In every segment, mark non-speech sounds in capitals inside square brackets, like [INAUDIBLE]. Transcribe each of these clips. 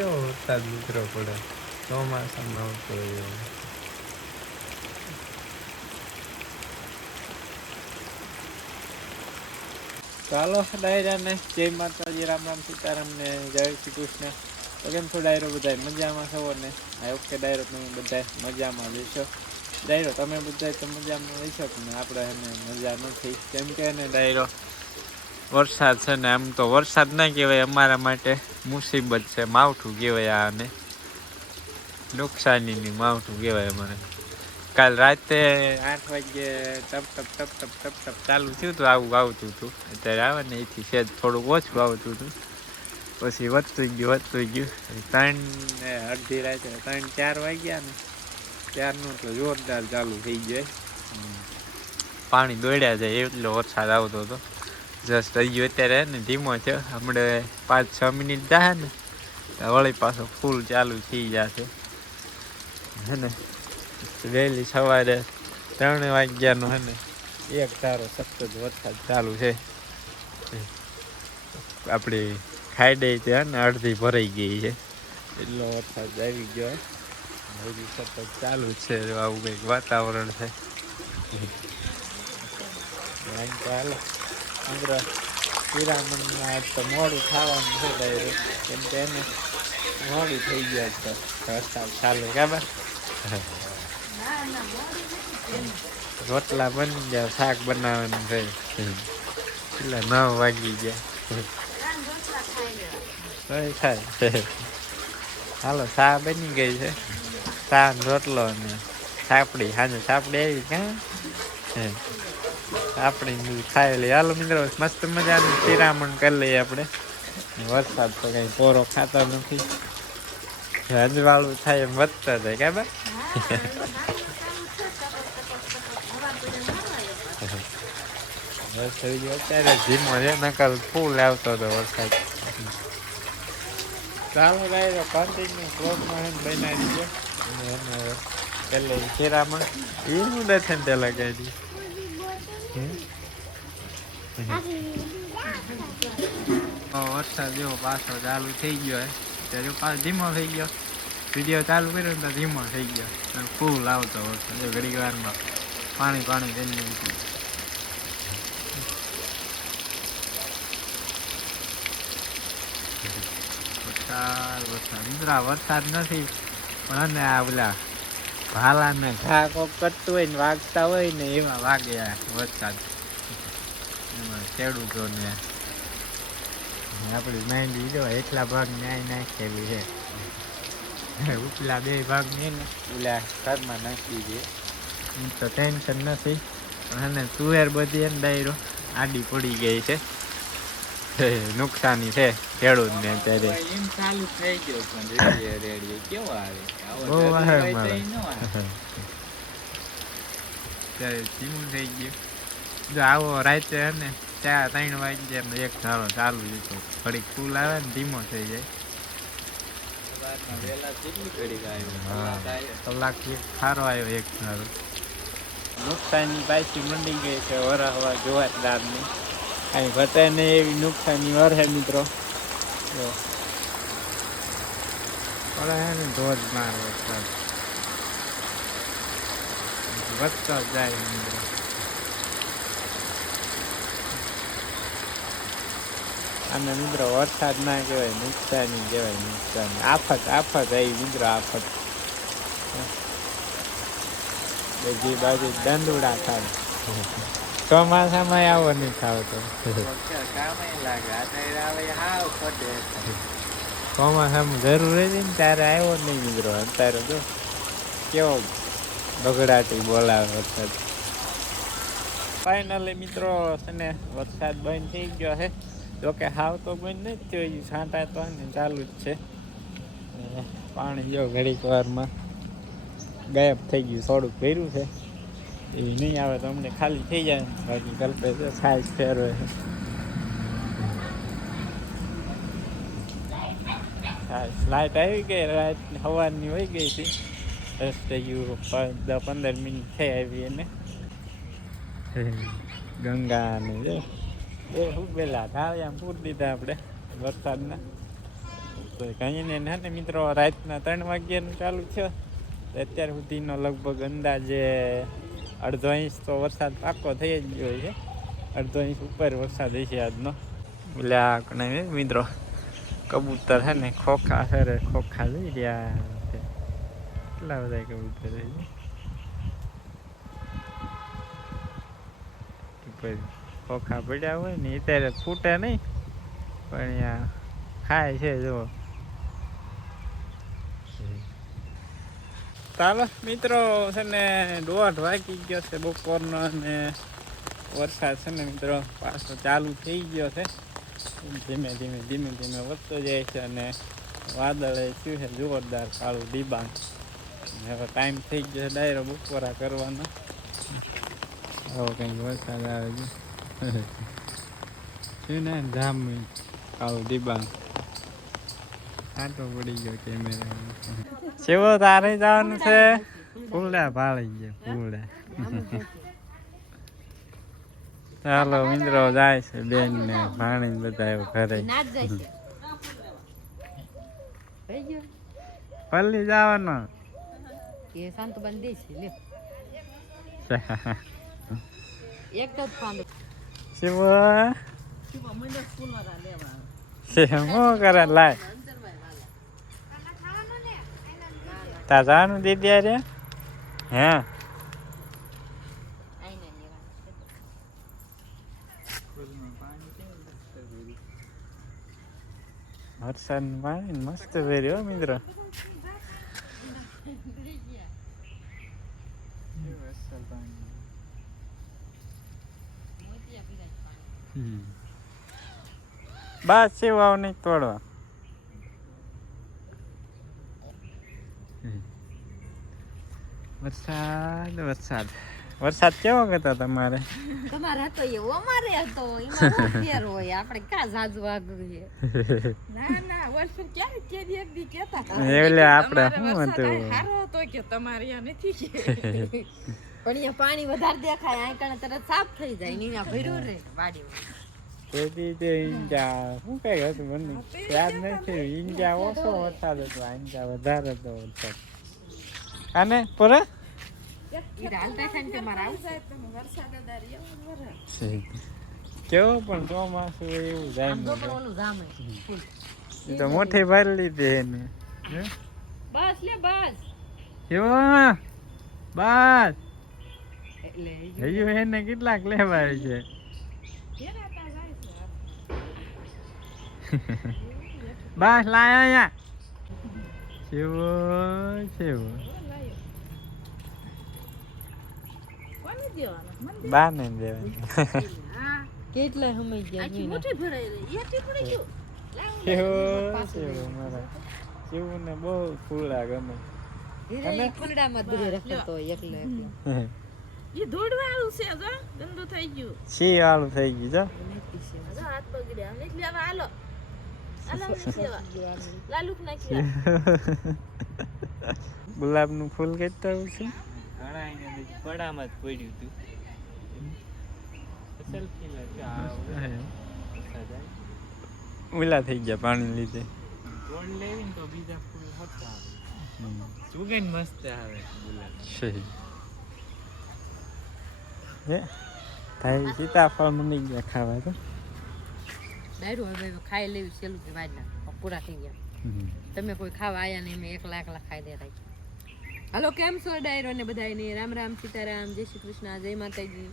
કેવો વરસાદ મિત્રો પડે? ચોમાસામાં આવતો એવો. ચાલો, ડાયરાને જય માતાજી, રામ રામ સીતારામ ને જય શ્રી કૃષ્ણ. તો કેમ છો ડાયરો બધા મજામાં છો ને આ ઓકે ડાયરો, તમે બધા મજામાં લેશો ડાયરો, તમે બધા તો મજામાં રહેશો ને આપણે એને મજા નથી. કેમ કે ને ડાયરો વરસાદ છે ને આમ તો વરસાદ ના કહેવાય અમારા માટે. મુસીબત છે માવઠું કહેવાય આને. નુકસાનીની માવઠું કહેવાય અમારે. કાલ રાતે આઠ વાગે ટપ ટપ ટપ ટપ ટપ ટપ ચાલુ થયું હતું આવું વાવતું હતું. અત્યારે આવે ને એથી સેજ થોડુંક ઓછું આવતું હતું. પછી વધતું ગયું વધતું ગયું. ત્રણ અડધી રાતે ત્રણ ચાર વાગ્યા ને ત્યારનું તો જોરદાર ચાલુ થઈ જાય. પાણી દોડ્યા જાય એટલો વરસાદ આવતો હતો. જસ્ટ હજી અત્યારે ને, ધીમો છે. હમણાં પાંચ છ મિનિટ જાય ને વળી પાછો ફૂલ ચાલુ થઈ જશે. હે ને, વહેલી સવારે ત્રણ વાગ્યાનો હે ને, એક ધારો સતત વરસાદ ચાલુ છે. આપણી ખાઈ છે હે ને, અડધી ભરાઈ ગઈ છે. એટલો વરસાદ આવી ગયો. હજી સતત ચાલુ છે આવું કંઈક વાતાવરણ છે. અહીં તો હાલો અંદર પિરામણમાં આજ તો મોડું ખાવાનું છે ડાયરેક્ટ કેમ કે એને મોડું થઈ ગયા છે વરસાદ ચાલુ ખબર રોટલા બની ગયા શાક બનાવવાનું છે એટલે નવ વાગી ગયા તોય થાય હાલો ચા બની ગઈ છે ચા ને રોટલો ને સાપડી સાંજે સાપડી આવી ક્યાં હે આપણી ખાઈ લઈએ હાલો મિત્રો, મસ્ત મજાનું પિરામણ કરી લઈએ આપણે. વરસાદ તો કઈ પોરો ખાતો નથી. રજવાળું થાય એમ વધતા જાય બા? બસ થઈ ગયો અત્યારે ધીમો છે નકલ ફૂલ આવતો હતો વરસાદ. ચાલો ગાય કન્ટિન્યુ બ્લોગમાં ને બનાવી દીધો અને પેલે શેરામણ. એનું દર્શન પેલા કહી દીધું વરસાદ જેવો પાછો ચાલુ થઈ ગયો ત્યારે પાછો ધીમો થઈ ગયો. વીડિયો ચાલુ કર્યો ને તો ધીમો થઈ ગયો. ફૂલ આવતો વરસાદ. ઘડીક વારમાં પાણી પાણી કરી ગયું વરસાદ. વરસાદ. વરસાદ નથી. પણ અને આ ઓલા ભાલા ને ઘા કરતું હોય ને વાગતા હોય ને એમાં વાગે વરસાદ. એમાં ખેડૂતોને આપણી માંડી જો એટલા ભાગ ન્યાય નાખેલી છે. ઉપલા બે ભાગ ને ને ઓલા ઘરમાં નાખી દે તો ટેન્શન નથી. એને તુવેર બધી એને ડાયરો આડી પડી ગઈ છે. નુકસાની છે ખેડૂત ને એમ ચાલુ થઈ ગયો પણ રેડિયો કેવો આવે. ત્યારે ધીમું થઈ ગયું. જો આવો રાતે ને ચાર ત્રણ એક ધારો ચાલુ હતો ઘડીક ફૂલ આવે ને ધીમો થઈ જાય. કલાક એક આવ્યો એક ધારો. નુકસાની પાછી મંડી ગઈ છે વરા હવા જોવાતદારની. કાંઈ ઘટે નહીં એવી નુકસાની વરહે મિત્રો જો પડે હે ને ધોધમાર વરસાદ વધતો જાય મિત્રો અને મિત્રો વરસાદ ના કહેવાય નુકસાની કહેવાય નુકસાની આફત આફત આવી મિત્રો આફત બધી બાજુ દંડુડા થાય ચોમાસામાં આવો નહીં થાવતો તો. ચોમાસામાં જરૂર હતી ને ત્યારે આવ્યો જ નહીં મિત્રો. અત્યારે જો કેવો બગડાટી બોલાવે વરસાદ. ફાઇનલી મિત્રો, છે વરસાદ બંધ થઈ ગયો છે. જોકે હાવ તો બંધ નથી થયો છાંટા તો ને ચાલુ જ છે. પાણી જો ઘડીક વારમાં ગાયબ થઈ ગયું, થોડુંક ભર્યું છે. એ નહીં આવે તો અમને ખાલી થઈ જાય. બાકી કલ્પે છે સાઈઝ ફેરવે લાઇટ આવી ગઈ રાત સવારની હોઈ ગઈ હતી. દસ પ- દસ, પંદર મિનિટ થઈ આવી એને. ગંગા ને જો એ હું પેલા ધાળિયા પૂર દીધા આપણે વરસાદના. તો કઈ ને હે ને મિત્રો, રાતના ત્રણ વાગ્યાનું ચાલુ છે અત્યાર સુધીનો લગભગ અંદાજે અડધો ઇંચ તો વરસાદ પાકો થઈ જ ગયો છે. અડધો ઇંચ ઉપર વરસાદ હશે આજનો. એટલે આ કણે મિત્રો, કબૂતર છે ને ખોખા છે રે, ખોખા લઈ રહ્યા છે. કેટલા બધા કબૂતર છે ખોખા પડ્યા હોય ને, અત્યારે ફૂટે નહીં. પણ અહીંયા ખાય છે જો ચાલો, મિત્રો છે ને દોઢ વાગી ગયો છે બપોરનો અને વરસાદ છે ને, મિત્રો, પાછો ચાલુ થઈ ગયો છે. ધીમે ધીમે ધીમે ધીમે વધતો જાય છે અને વાદળે શું છે જોરદાર કાળું ડિબાંગ. હવે ટાઈમ થઈ ગયો છે ડાયરો બપોરા કરવાનો. આવો કંઈક વરસાદ આવે છે. [LAUGHS] ને જામ કાળું ડિબાંગ. આટો પડી ગયો કેમેરા શિવો તારે જવાનું છે? ફૂલા ભાળી ગયા ફૂલા ચાલો મિત્રો જાય છે બેન ને ભાણી બધા એવું ઘરે. પલ્લી જવાનો. એ શાંત બંધ છે લે એક જ પાંદો શિવો શું કરે લાય. તા જવાનું દીદી અરે હે? વરસાદ પાણી મસ્ત વેર્યો મિત્રો. બસ સેવાઓ નહીં તોડવા. વરસાદ વરસાદ. વરસાદ કેવો હતો તમારે? તમારે હતો એવો? અમારે હતો. એમાં ફેર હોય? આપણે કા જાજુ આગળ છે ના ના વરસાદ ક્યારે કેરી એક દી કેતા એટલે આપણે તમારે શું આ હતું? સારો હતો કે તમારે આ નથી કે. [LAUGHS] પણ અહીંયા પાણી વધારે દેખાય. અહીં કણે તરત સાફ થઈ જાય ને અહીંયા ભર્યું રે વાડી તેથી તે ઈંજા શું કઈ હતું મને યાદ નથી. ઈંજા ઓછો વરસાદ હતો ઈંજા વધારે હતો વરસાદ. અને પૂરા. કેવો પણ ચોમાસું એવું જામે. તો મોટી ભરી લીધી એને? બસ લે બસ. કેવો? બસ. હજુ એને કેટલાક લેવાય છે. બસ લાયા અહીંયા. કેવો કેવો કોને દેવાનો? મને બા ને દેવાનું કેટલા સમય ગયા મોટી ભરાઈ રહી. એથી પડી ગયું. કેવો કેવો મારા કેવું ને બહુ ફૂલા ગમે ફૂલડામાં એકલો ધોળવાળું છે જો. ગંદુ થઈ ગયું. છે વાળું થઈ ગયું જો. જો હાથ હવે. નાખી [LAUGHS] ગુલાબનું ફૂલ કેટલા છે? ઘણા પડામાં જ પડ્યું હતું સેલ્ફી આવે. ઉલા થઈ ગયા પાણી લીધે. તોડ લેવીને તો બીજા ફૂલ હતા. આવે સુગંધ મસ્ત આવે ગુલાબ હે? ભાઈ સીતાફળ મની ગયા ખાવા તો. ડાયરું હવે ખાઈ લેવી સેલું કે વાજના. પૂરા થઈ ગયા. તમે કોઈ ખાવા આયા નહીં મેં એકલા એકલા ખાઈ દેતા. હાલો કેમ છો ડાયરો ને બધાને રામ રામ સીતારામ જય શ્રી કૃષ્ણ જય માતાજી.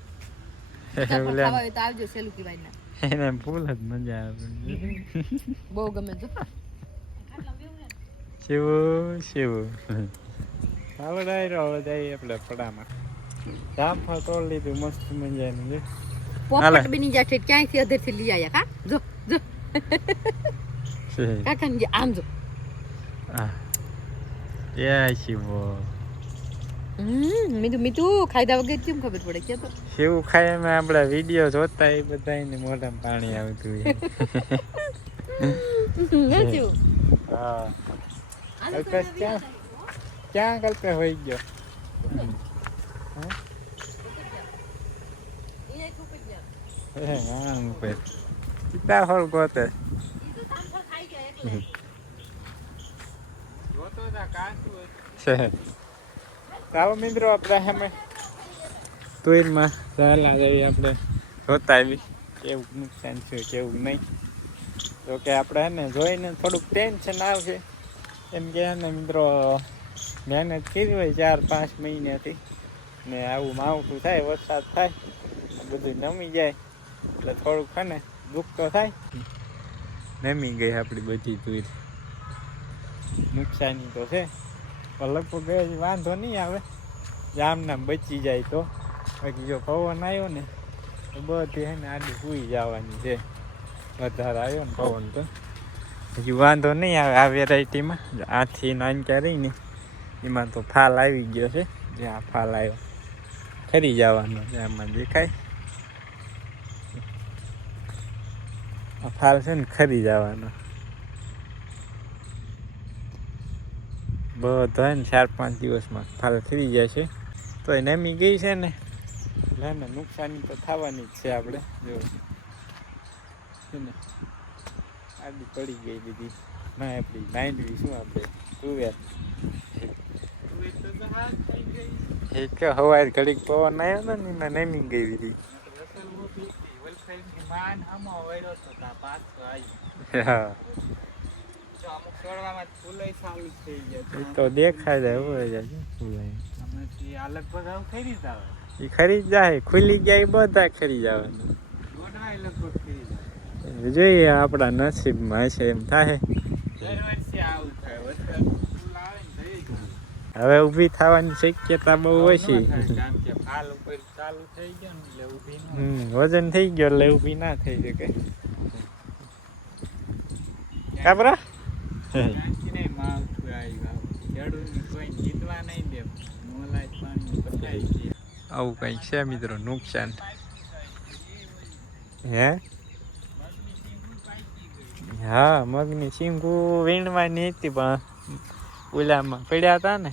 તો આવજો સેલું કી ના એને ફૂલ જ મજા આવે. બહુ ગમે જો શિવ શિવ. હાલો ડાયરો હવે જઈએ આપણે પડામાં જામફળ તોડ લીધું મસ્ત મજાનું હાલે. પોપટ બની જાય છે ક્યાંયથી અધરથી લઈ આયા? કા? જો જો. કાકા ને આમ જો. આ. જય શિવો મીઠું મીઠું ખાધા વગર કેમ ખબર પડે? કે તો શિવું ખાય એમાં આપણા વીડિયો જોતા એ બધાને મોઢામાં પાણી આવતું હોય. હા. કલ્પેશ ક્યાં ક્યાં કલ્પે હોઈ ગયો? હમ ઉપર. સીતાફળ ગોતે. છે. આવો મિત્રો આપણે અમે તુઈરમાં રહેલા જઈએ આપણે. જોતા આવી. કેવું નુકસાન છે કેવું નહીં. તો કે આપણે હે ને જોઈને થોડુંક ટેન્શન આવશે. એમ કે ને મિત્રો મહેનત કરી હોય ચાર પાંચ મહિનાથી. ને આવું માવઠું થાય વરસાદ થાય બધું નમી જાય. એટલે થોડુંક હે ને દુઃખ તો થાય. નમી ગઈ આપણી બધી તુર નુકસાની તો છે. પણ લગભગ વાંધો નહીં આવે. જામના બચી જાય તો. બાકી જો પવન આવ્યો ને, તો બધી હે ને આડી સુઈ જવાની છે. વધારે આવ્યો ને પવન તો. હજી વાંધો નહીં આવે આ વેરાયટીમાં આથી નાનક્યા રહી ને, એમાં તો ફાલ આવી ગયો છે. જે આ ફાલ આવ્યો ખરી જવાનો છે, આમાં દેખાય. આ ફાલ છે ને, ખરી જવાનો. બધા ને ચાર પાંચ દિવસમાં ફાલ થઈ જાય છે. તો એ નમી ગઈ છે ને? એટલે ને નુકસાની તો થવાની જ છે આપણે. જો છે ને? આડી પડી ગઈ દીધી ના આપણી માંડવી શું આપણે? તુવેર. એક હવાય ઘડીક પવન આવ્યો ને ને એમાં નમી ગઈ દીધી હા અમુક છોડવામાં ફૂલે ચાલુ થઈ એ ગયા તો દેખાય જાય એ ખરી ખુલી બધા ખરી જવાના જોઈએ આપણા નસીબમાં હશે એમ થાય. હવે ઊભી થવાની શક્યતા બહુ ઓછી. વજન થઈ ગયો એટલે ઊભી ના થઈ શકે. કાબરા આવું કંઈક છે મિત્રો નુકસાન? હે? હા મગની સિંગુ વીણવાની હતી પણ ઓલામાં પડ્યા હતા ને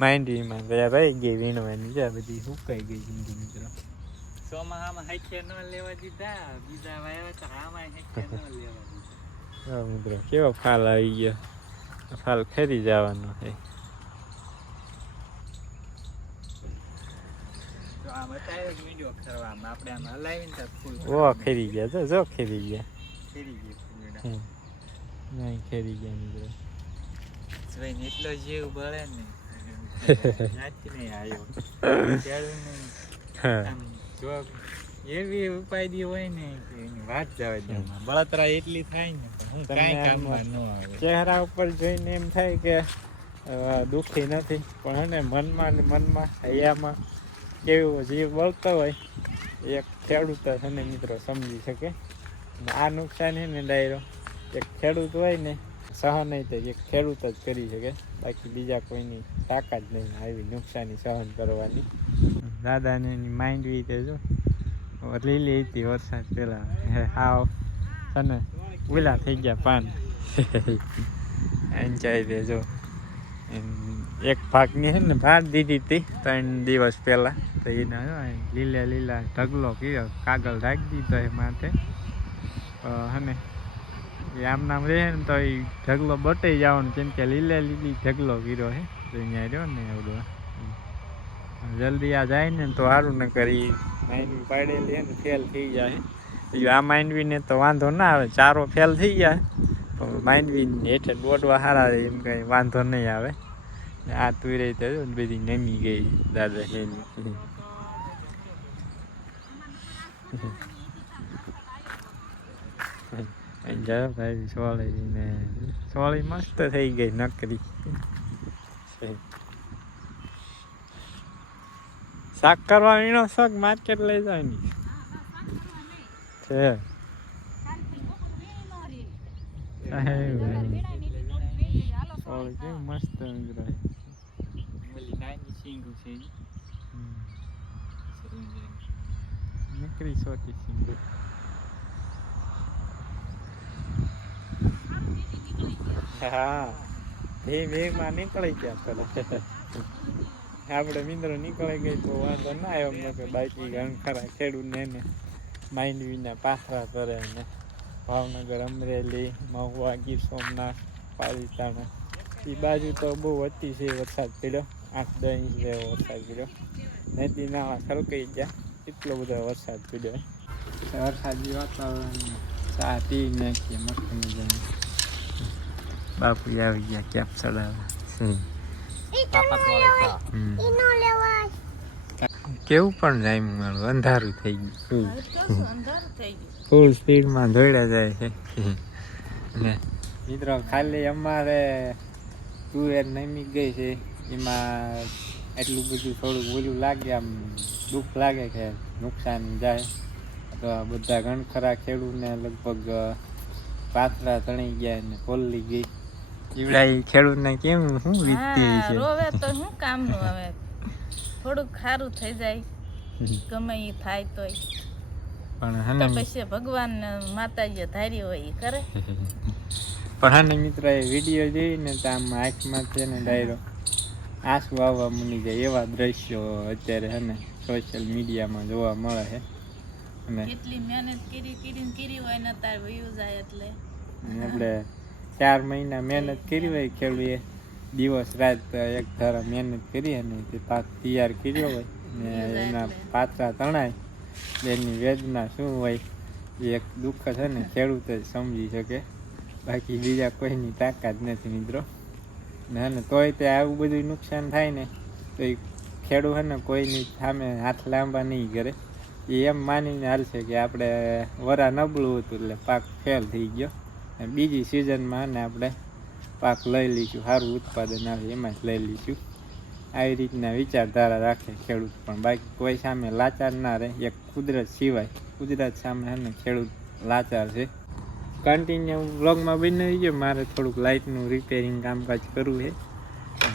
માંડવીમાં ગયા ભાઈ ગઈ વીણવાની છે બધી સુકાઈ ગઈ સિંગુ મિત્રો? ચોમાહામાં હાઈખે ન લેવા દીધા બીજા તો આમાં હાથે ન લેવા દીધા. હા મિત્રો કેવો ફાલ આવી ગયો? ફાલ ખરી જવાનો છે. ઓ ખરી ગયા. જો જો ખરી ગયા. ફેરી ગઈ નહીં ખરી ગયા મિત્રો જોઈને એટલો જીવ ભળે ને. નહીં આવ્યો. જો એવી ઉપાય હોય ને એની વાત જવા દે બળતરા એટલી થાય ને. ચહેરા ઉપર જોઈને એમ થાય કે દુઃખી નથી. પણ હે મનમાં ને મનમાં હૈયામાં કેવું જીવ બળતો હોય એક ખેડૂત છે ને મિત્રો સમજી શકે? અને આ નુકસાન છે ને ડાયરો એક ખેડૂત હોય ને સહન નહીં તો એક ખેડૂત જ કરી શકે. બાકી બીજા કોઈની તાકાત નહીં આવી નુકસાની સહન કરવાની. દાદાને એની માંડવી તે જો લીલી હતી વરસાદ પહેલાં. હાવ. છે ઓલા થઈ ગયા પાન એન્જોય દેજો એક ભાગની છે ને ભાગ દીધી હતી ત્રણ દિવસ પહેલાં તો એના લીલા લીલા ઢગલો કીધો કાગળ રાખી દીધો એ માથે અ, હે એ આમ નામ રહે ને તો એ ઢગલો બટાઈ જવાનો કેમ કે લીલા લીલી ઢગલો કર્યો હે તો અહીંયા રહ્યો ને એવડો જલ્દી આ જાય ને તો સારું ન કરી માંડવી પાડેલી ને ફેલ થઈ જાય આ માંડવીને તો વાંધો ના આવે, ચારો ફેલ થઈ જાય પણ માંડવી હેઠે દોડવા સારા એમ કંઈ વાંધો નહીં આવે. આ આ રહી તો બધી નમી ગઈ, દાદા એની જાઓ ભાઈ, સોળી ને સોળી મસ્ત થઈ ગઈ નકરી. શાક કરવા વીણો શાક માર્કેટ લઈ જાય છે. હા. ભીમ ભીમમાં નીકળી ગયા પેલા આપણે મિત્રો નીકળી ગઈ તો વાંધો ના આવ્યો બાકી ઘણ ખરા ખેડૂત ને માંડવીના પાથરા ભરે ને ભાવનગર અમરેલી મહુવા ગીર સોમનાથ પાલિતાણા. એ બાજુ તો બહુ અતિશય વરસાદ પડ્યો. આઠ દસ ઇંચ જેવો વરસાદ પડ્યો. નદી નાળા છલકાઈ ગયા. એટલો બધો વરસાદ પડ્યો. વરસાદી વાતાવરણ ચા પી નાખીએ મસ્ત મજાની. બાપુ આવી ગયા કેપ ચડાવવા હમ. કેવું પણ જાય મારું અંધારું થઈ ગયું. ફૂલ સ્પીડમાં દોડ્યા જાય છે. ને મિત્રો ખાલી અમારે તુવેર નમી ગઈ છે. એમાં એટલું બધું થોડુંક ઓલું લાગે આમ દુઃખ લાગે કે નુકસાન જાય. તો આ બધા ગણખરા ખેડૂતને લગભગ પાથરા તણી ગયા ને પોલી ગઈ. ઈવડા ખેડૂતને કેમ શું વીતતી છે? રોવે તો શું કામનું હવે? થોડુંક સારું થઈ જાય. ગમે એ થાય તોય. પણ તો હને પછી ભગવાન માતાજી ધારી હોય એ કરે. [LAUGHS] પણ હાને મિત્ર એ વીડિયો જોઈને તો આમ આંખમાં છે ને ડાયરો. આંસુ આવવા મળી જાય એવા દ્રશ્યો અત્યારે હને સોશિયલ મીડિયામાં જોવા મળે છે. અને કેટલી મહેનત કરી કરીને કરી હોય ને તાર વયું આવે એટલે. આપણે ચાર મહિના મહેનત કરી હોય ખેડૂએ. દિવસ રાત એક ધારા મહેનત કરી અને તે પાક તૈયાર કર્યો હોય ને એના પાત્રા તણાય એની વેદના શું હોય એ એક દુઃખ છે ને ખેડૂત જ સમજી શકે. બાકી બીજા કોઈની તાકાત નથી મિત્રો. ને ને તોય તે આવું બધું નુકસાન થાય ને તો એ ખેડૂત હે ને કોઈની સામે હાથ લાંબા નહીં કરે. એ એમ માનીને હાલશે કે આપણે વરા નબળું હતું એટલે પાક ફેલ થઈ ગયો. અને બીજી સિઝનમાં ને આપણે પાક લઈ લઈશું સારું ઉત્પાદન આવે, એમાં જ લઈ લઈશું આવી રીતના વિચારધારા રાખે ખેડૂત, પણ બાકી કોઈ સામે લાચાર ના રહે. એક કુદરત સિવાય, કુદરત સામે ને ખેડૂત લાચાર છે. કન્ટિન્યુ વ્લોગમાં બની ગયો મારે થોડુંક લાઇટનું રિપેરિંગ કામકાજ કરવું છે.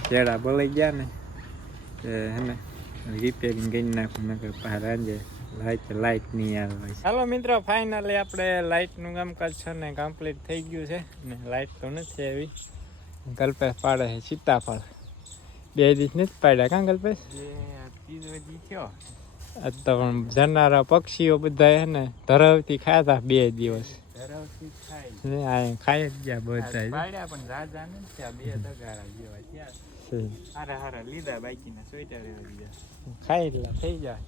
ચેડા બોલાઈ ગયા ને હે રિપેરિંગ કરી નાખું, નકર પાછા રાંજે લાઇટ લાઇટ નહીં આવે ચાલો મિત્રો ફાઇનલી આપણે લાઇટનું કામકાજ છે ને કમ્પ્લીટ થઈ ગયું છે. ને લાઇટ તો નથી આવી. ગલ્પેશ પાડે છે સીતાફળ. બે દિવસ નથી પાડ્યા કાં થયો. આજ તો પણ જનારા પક્ષીઓ બધા હે ને ધરાવતી ખાતા બે દિવસ. ખાઈ જ ગયા બધા છે. હારા હારા લીધા બાકીના સોઈટા રહેવા દીધા. ખાઈ એટલા થઈ જાય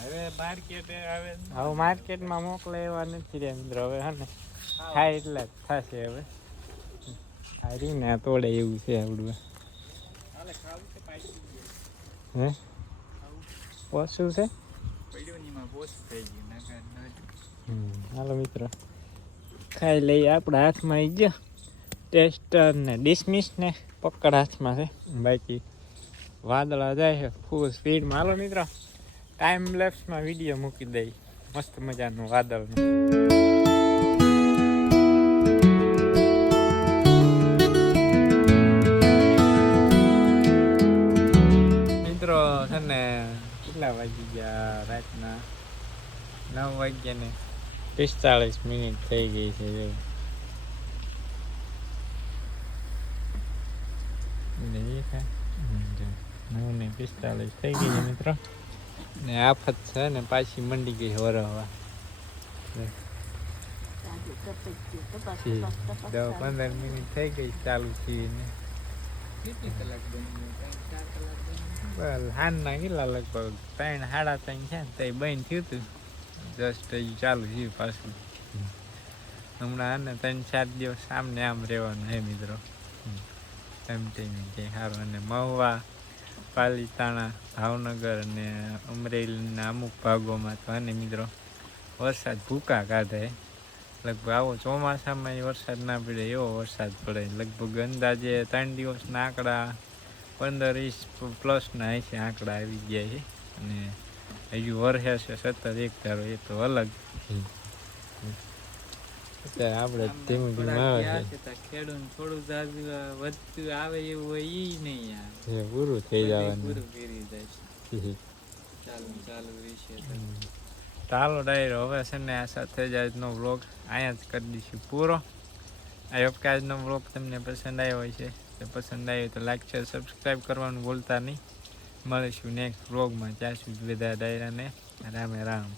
હવે માર્કેટ હવે હવે માર્કેટમાં મોકલે એવા નથી રહ્યા મિત્ર હવે હે ને? ખાય એટલે જ થશે હવે. રહ્યું ને તોડે એવું છે આવડું. છે હે? છે. પોસ હમ, હાલો મિત્ર. ખાઈ લઈએ આપણા હાથમાં આવી ગયો. ટેસ્ટર ને ડિસમિસ ને પકડ હાથમાં છે. બાકી વાદળા જાય છે ફૂલ સ્પીડમાં હાલો મિત્રો ટાઈમ લેપ્સમાં વીડિયો મૂકી દઈ. મસ્ત મજાનું વાદળનું મિત્રો, છે ને કેટલા વાગી ગયા રાતના? નવ વાગ્યા ને પિસ્તાળીસ મિનિટ થઈ ગઈ છે. ને? હમ, નવ ને પિસ્તાલીસ થઈ ગઈ છે મિત્રો. ને આફત છે ને પાછી મંડી ગઈ વરવા પંદર મિનિટ થઈ ગઈ ચાલુ થઈ ને હાનના કેટલા લગભગ ત્રણ સાડા ત્રણ છે ને તે બંધ થયું હતું. જસ્ટ ચાલુ થયું પાછું. હમણાં આને ત્રણ ચાર દિવસ સામને આમ રહેવાનું હે મિત્રો. તેમ તેમ કે સારું અને મહુવા, પાલીતાણા, ભાવનગર અને અમરેલીના અમુક ભાગોમાં તો અને મિત્રો, વરસાદ ભૂકા કાઢે. લગભગ આવો ચોમાસામાં વરસાદ ના પડે, એવો વરસાદ પડે. લગભગ અંદાજે ત્રણ દિવસના આંકડા પંદર વીસ પ્લસના એસી આંકડા આવી ગયા છે. અને હજુ વર્ષે છે સત્તર એક ધારો, એ તો અલગ અત્યારે આપણે ધીમે ધીમે આવે છે. ખેડૂત થોડું જાજુ વધતું આવે એવું હોય ઈ નહીં યાર. પૂરું થઈ જવાનું. પૂરું કરી જાય ચાલુ ચાલુ રહેશે ચાલો ડાયરો હવે છે ને આ સાથે જ આજનો વ્લોગ અહીંયા જ કરી દઈશું પૂરો. હોપ કે આજનો વ્લોગ તમને પસંદ આવ્યો હોય છે તો પસંદ આવ્યો તો લાઈક છે સબસ્ક્રાઈબ કરવાનું ભૂલતા નહીં. મળીશું નેક્સ્ટ વ્લોગમાં. ત્યાં સુધી બધા ડાયરાને રામે રામ.